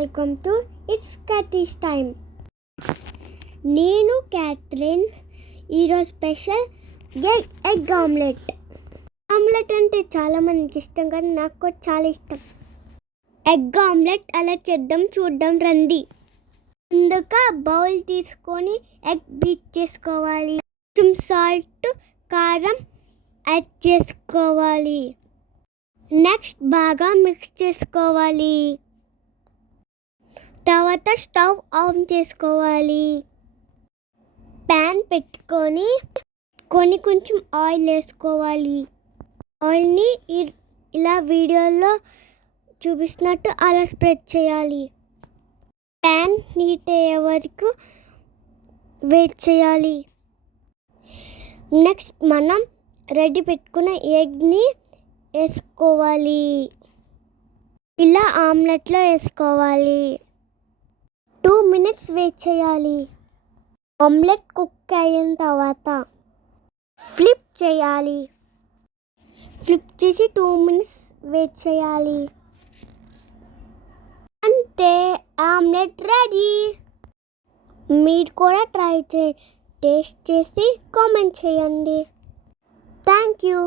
Welcome to it's Kathy's time. నేను Catherine. ఈరోజు special egg omelette. Omelette అంటే చాలామందికి ఇష్టం, కానీ నాకు కూడా చాలా ఇష్టం. ఎగ్ ఆమ్లెట్ అలా చేద్దాం, చూద్దాం రండి. ముందుగా బౌల్ తీసుకొని ఎగ్ బీట్ చేసుకోవాలి. కొంచెం సాల్ట్, కారం యాడ్ చేసుకోవాలి. నెక్స్ట్ బాగా మిక్స్ చేసుకోవాలి. తర్వాత స్టవ్ ఆన్ చేసుకోవాలి. ప్యాన్ పెట్టుకొని కొంచెం ఆయిల్ వేసుకోవాలి. ఆయిల్ని ఇలా వీడియోలో చూపిస్తున్నట్టు అలా స్ప్రెడ్ చేయాలి. ప్యాన్ హీట్ అయ్యే వరకు వెయిట్ చేయాలి. నెక్స్ట్ మనం రెడీ పెట్టుకున్న ఎగ్ని వేసుకోవాలి. ఇలా ఆమ్లెట్లో వేసుకోవాలి. 2 minutes వెయిట్ చేయాలి. ఆమ్లెట్ కుక్ అయిన తర్వాత ఫ్లిప్ చేయాలి. ఫ్లిప్ చేసి 2 minutes వెయిట్ చేయాలి. అంటే ఆమ్లెట్ రెడీ. మీరు కూడా ట్రై చేయండి. టేస్ట్ చేసి కామెంట్ చేయండి. Thank you.